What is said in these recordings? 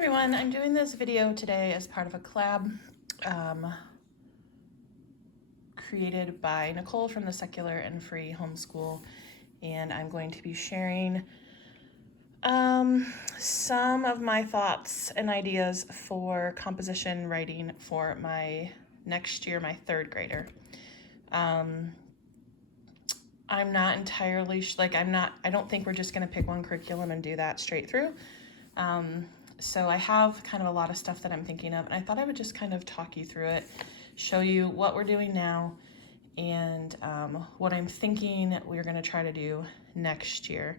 everyone, I'm doing this video today as part of a collab created by Nicole from the Secular and Free Homeschool, and I'm going to be sharing some of my thoughts and ideas for composition writing for my next year, my third grader. I'm not entirely I don't think we're just going to pick one curriculum and do that straight through. So I have kind of a lot of stuff that I'm thinking of, and I thought I would just kind of talk you through it, show you what we're doing now, and what I'm thinking we're going to try to do next year.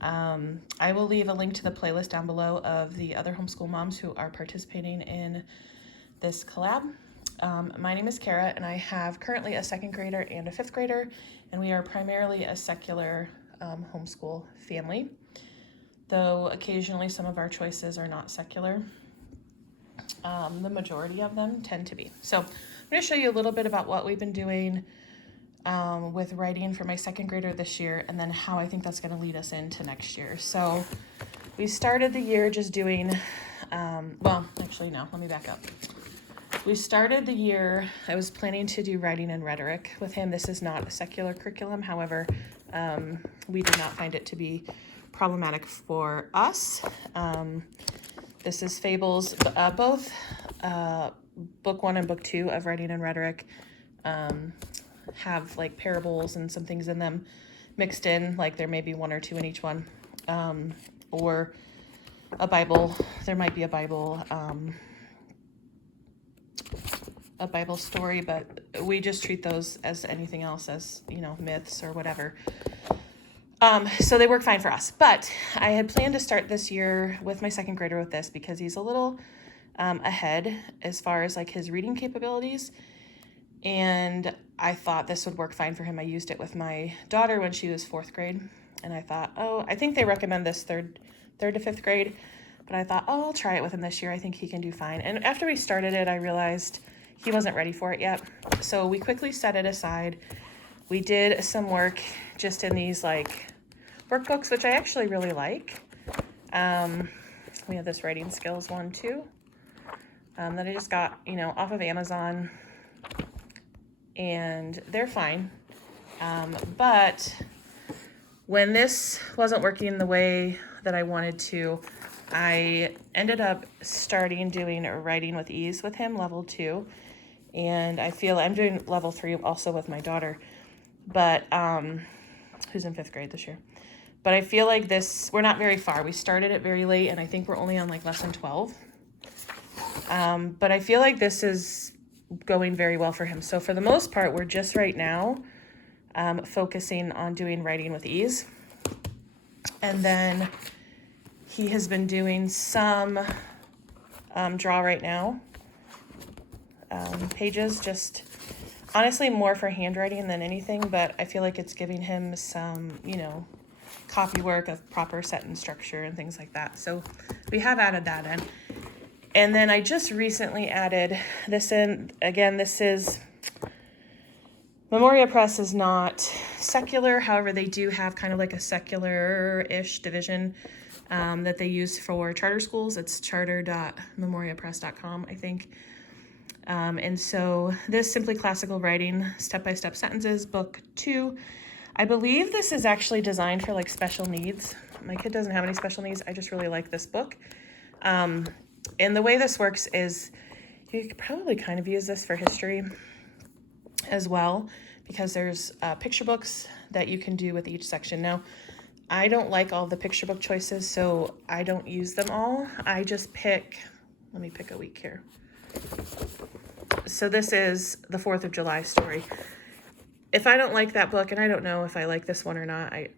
I will leave a link to the playlist down below of the other homeschool moms who are participating in this collab. My name is Kara, and I have currently a second grader and a fifth grader, and we are primarily a secular homeschool family, though occasionally some of our choices are not secular. The majority of them tend to be. So I'm going to show you a little bit about what we've been doing with writing for my second grader this year, and then how I think that's going to lead us into next year. So we started the year just doing, well, actually, no, let me back up. We started the year, I was planning to do writing and rhetoric with him. This is not a secular curriculum. However, we did not find it to be problematic for us. This is fables, both book 1 and book 2 of writing and rhetoric have like parables and some things in them mixed in, like there may be 1 or 2 in each one, or a Bible. There might be a Bible story, but we just treat those as anything else, as, you know, myths or whatever. So they work fine for us, but I had planned to start this year with my second grader with this because he's a little ahead as far as like his reading capabilities, and I thought this would work fine for him. I used it with my daughter when she was 4th grade, and I thought, oh, I think they recommend this third to 5th grade, but I thought, oh, I'll try it with him this year. I think he can do fine. And after we started it, I realized he wasn't ready for it yet, so we quickly set it aside. We did some work just in these like workbooks, which I actually really like. We have this writing skills one too, that I just got, you know, off of Amazon, and they're fine. But when this wasn't working the way that I wanted to, I ended up doing writing with ease with him, level 2. And I feel I'm doing level 3 also with my daughter, but who's in 5th grade this year. But I feel like we're not very far. We started it very late, and I think we're only on like lesson 12. But I feel like this is going very well for him. So for the most part, we're just right now focusing on doing writing with ease. And then he has been doing some draw right now pages, just honestly more for handwriting than anything, but I feel like it's giving him some, you know, copy work of proper sentence structure and things like that. So we have added that in. And then I just recently added this in. Again, this is, Memoria Press is not secular. However, they do have kind of like a secular-ish division that they use for charter schools. It's charter.memoriapress.com, I think. And so this Simply Classical Writing Step-by-Step Sentences, book 2. I believe this is actually designed for like special needs. My kid doesn't have any special needs. I just really like this book. And the way this works is you could probably kind of use this for history as well, because there's picture books that you can do with each section. Now, I don't like all the picture book choices, so I don't use them all. I just let me pick a week here. So this is the 4th of July story. If I don't like that book, and I don't know if I like this one or not, I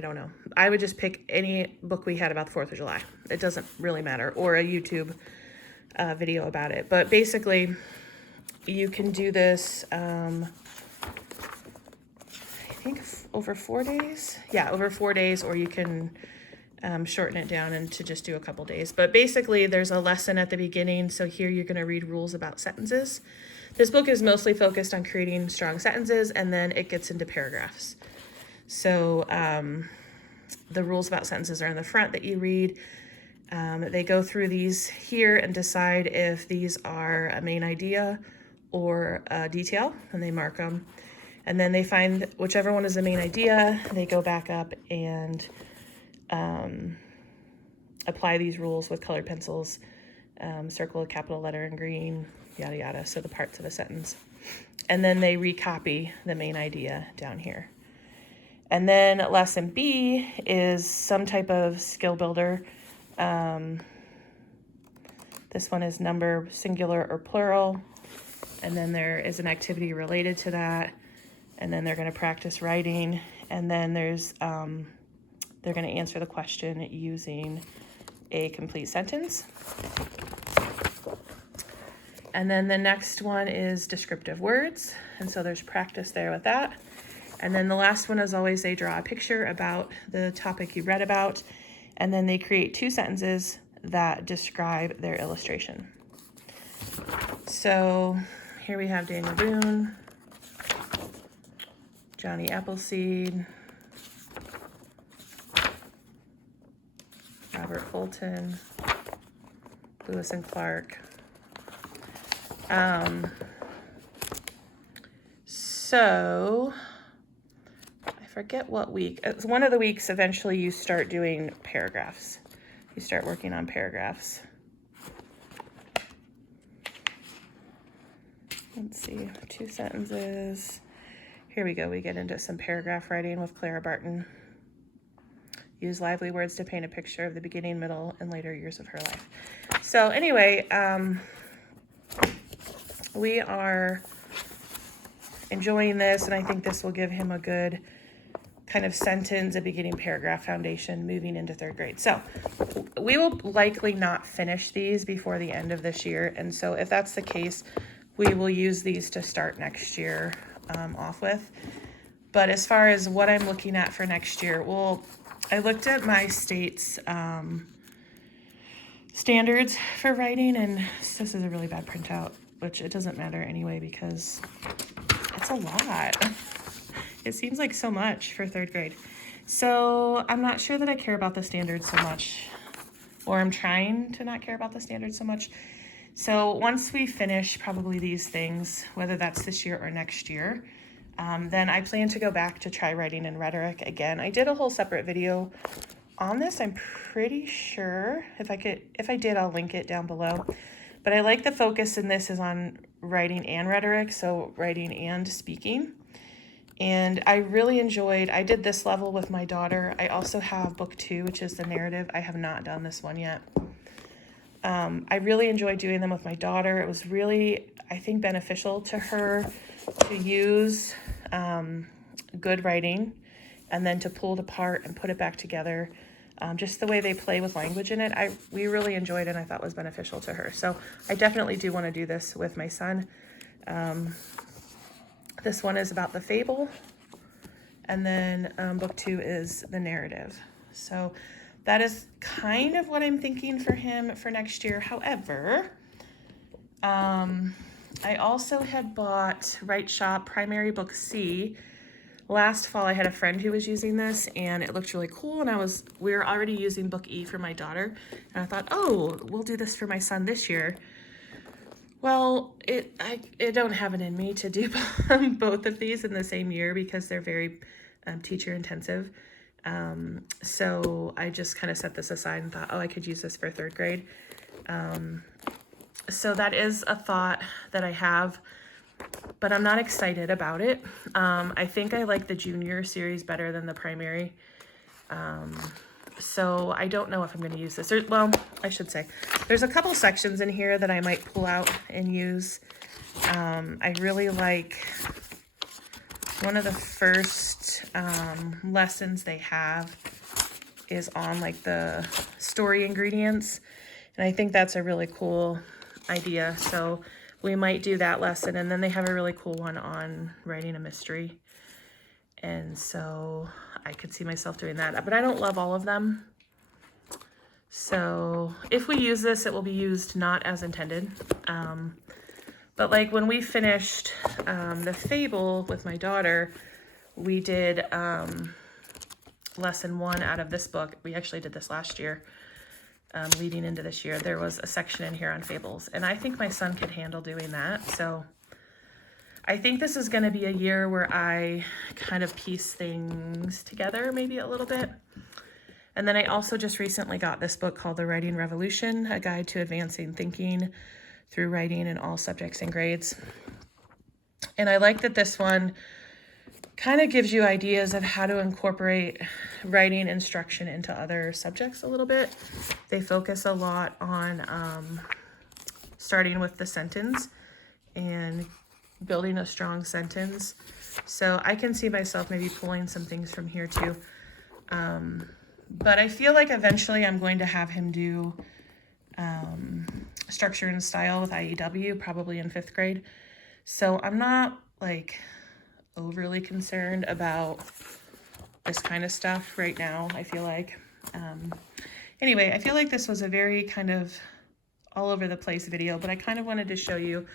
don't know. I would just pick any book we had about the 4th of July. It doesn't really matter, or a YouTube video about it. But basically, you can do this, I think over 4 days. Yeah, over 4 days, or you can shorten it down and to just do a couple days. But basically, there's a lesson at the beginning. So here you're going to read rules about sentences. This book is mostly focused on creating strong sentences, and then it gets into paragraphs. So the rules about sentences are in the front that you read, They go through these here and decide if these are a main idea or a detail, and they mark them. And then they find whichever one is the main idea, they go back up and apply these rules with colored pencils, circle a capital letter in green, yada yada, so the parts of a sentence. And then they recopy the main idea down here. And then lesson B is some type of skill builder. This one is number singular or plural. And then there is an activity related to that. And then they're going to practice writing. And then there's, they're going to answer the question using a complete sentence. And then the next one is descriptive words. And so there's practice there with that. And then the last one is always they draw a picture about the topic you read about. And then they create 2 sentences that describe their illustration. So here we have Daniel Boone, Johnny Appleseed, Robert Fulton, Lewis and Clark. So I forget what week. It's one of the weeks eventually you start doing paragraphs. You start working on paragraphs. Let's see, 2 sentences. Here we go. We get into some paragraph writing with Clara Barton. Use lively words to paint a picture of the beginning, middle, and later years of her life. So anyway, we are enjoying this, and I think this will give him a good kind of sentence, a beginning paragraph foundation moving into 3rd grade. So we will likely not finish these before the end of this year. And so if that's the case, we will use these to start next year off with. But as far as what I'm looking at for next year, well, I looked at my state's standards for writing, and this is a really bad printout, which it doesn't matter anyway because it's a lot. It seems like so much for 3rd grade. So I'm not sure that I care about the standards so much, or I'm trying to not care about the standards so much. So once we finish probably these things, whether that's this year or next year, then I plan to go back to try writing and rhetoric again. I did a whole separate video on this, I'm pretty sure. If I did, I'll link it down below. But I like the focus in this is on writing and rhetoric, so writing and speaking. And I really enjoyed, I did this level with my daughter. I also have book 2, which is the narrative. I have not done this one yet. I really enjoyed doing them with my daughter. It was really, I think, beneficial to her to use good writing and then to pull it apart and put it back together. Just the way they play with language in it, we really enjoyed it and I thought was beneficial to her. So I definitely do want to do this with my son. This one is about the fable, and then book 2 is the narrative. So that is kind of what I'm thinking for him for next year. However, I also had bought Write Shop Primary Book C. Last fall, I had a friend who was using this, and it looked really cool, and we were already using book E for my daughter, and I thought, oh, we'll do this for my son this year. Well, I don't have it in me to do both of these in the same year because they're very teacher intensive. So I just kind of set this aside and thought, oh, I could use this for 3rd grade. So that is a thought that I have, but I'm not excited about it. I think I like the junior series better than the primary. So I don't know if I'm going to use this. Well, I should say, there's a couple sections in here that I might pull out and use. I really like one of the first lessons they have is on like the story ingredients. And I think that's a really cool idea. So we might do that lesson. And then they have a really cool one on writing a mystery. And so I could see myself doing that, but I don't love all of them. So if we use this, it will be used not as intended. But like when we finished the fable with my daughter, we did lesson 1 out of this book. We actually did this last year. leading into this year, there was a section in here on fables, and I think my son could handle doing that. So I think this is going to be a year where I kind of piece things together maybe a little bit. And then I also just recently got this book called The Writing Revolution, A Guide to Advancing Thinking Through Writing in All Subjects and Grades. And I like that this one kind of gives you ideas of how to incorporate writing instruction into other subjects a little bit. They focus a lot on starting with the sentence and building a strong sentence. So I can see myself maybe pulling some things from here too. But I feel like eventually I'm going to have him do structure and style with IEW, probably in 5th grade. So I'm not like overly concerned about this kind of stuff right now, I feel like. Anyway, I feel like this was a very kind of all over the place video, but I kind of wanted to show you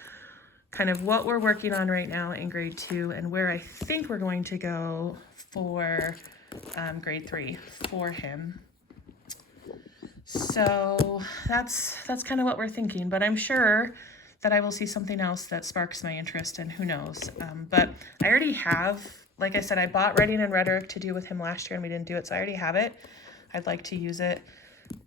kind of what we're working on right now in grade 2 and where I think we're going to go for grade 3 for him. So that's kind of what we're thinking, but I'm sure that I will see something else that sparks my interest, and who knows. But I already have, like I said, I bought Writing and Rhetoric to do with him last year and we didn't do it, so I already have it. I'd like to use it.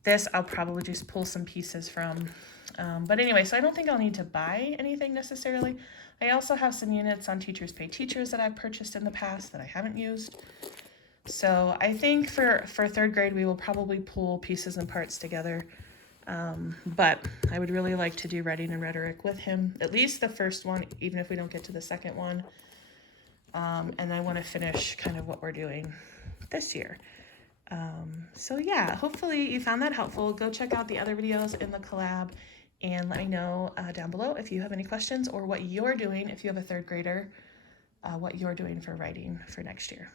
This I'll probably just pull some pieces from. But anyway, so I don't think I'll need to buy anything necessarily. I also have some units on Teachers Pay Teachers that I've purchased in the past that I haven't used. So I think for 3rd grade, we will probably pull pieces and parts together. But I would really like to do Writing and Rhetoric with him, at least the first one, even if we don't get to the second one. And I want to finish kind of what we're doing this year. So yeah, hopefully you found that helpful. Go check out the other videos in the collab and let me know down below if you have any questions or what you're doing, if you have a 3rd grader, what you're doing for writing for next year.